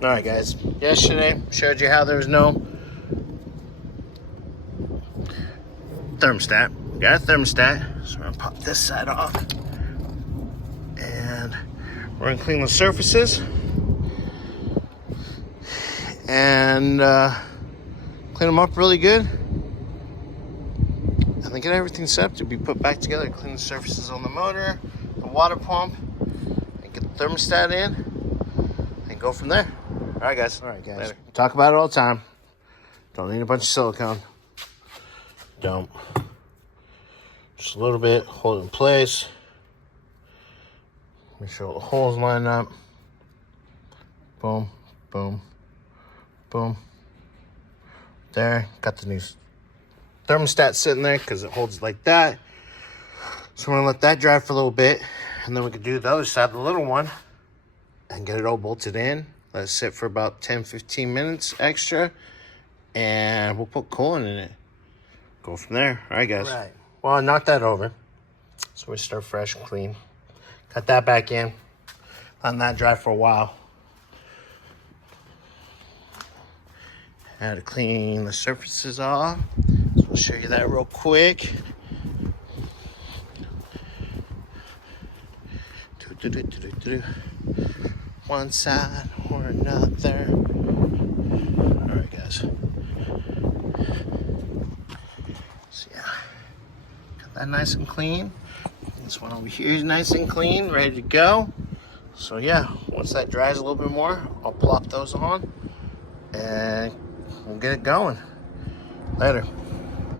Alright guys, yesterday showed you how there was no thermostat. We got a thermostat, so we're gonna pop this side off. And we're gonna clean the surfaces. And clean them up really good. And then get everything set up to be put back together. Clean the surfaces on the motor, the water pump, and get the thermostat in. And go from there. Alright guys. Later. Talk about it all the time. Don't need a bunch of silicone. Don't. Just a little bit, hold it in place. Make sure all the holes line up. Boom, boom, boom. There, got the new thermostat sitting there because it holds like that. So I'm gonna let that dry for a little bit, and then we can do the other side, the little one, and get it all bolted in. Let it sit for about 10-15 minutes extra, and we'll put coolant in it. Go from there. All right, guys. All right. Well, I knocked that over, so we start fresh and clean. Got that back in. Letting that dry for a while. Had to clean the surfaces off. So I'll show you that real quick. One side or another. All right, guys. So yeah, got that nice and clean. This one over here is nice and clean, ready to go. So yeah, once that dries a little bit more, I'll plop those on and we'll get it going. Later.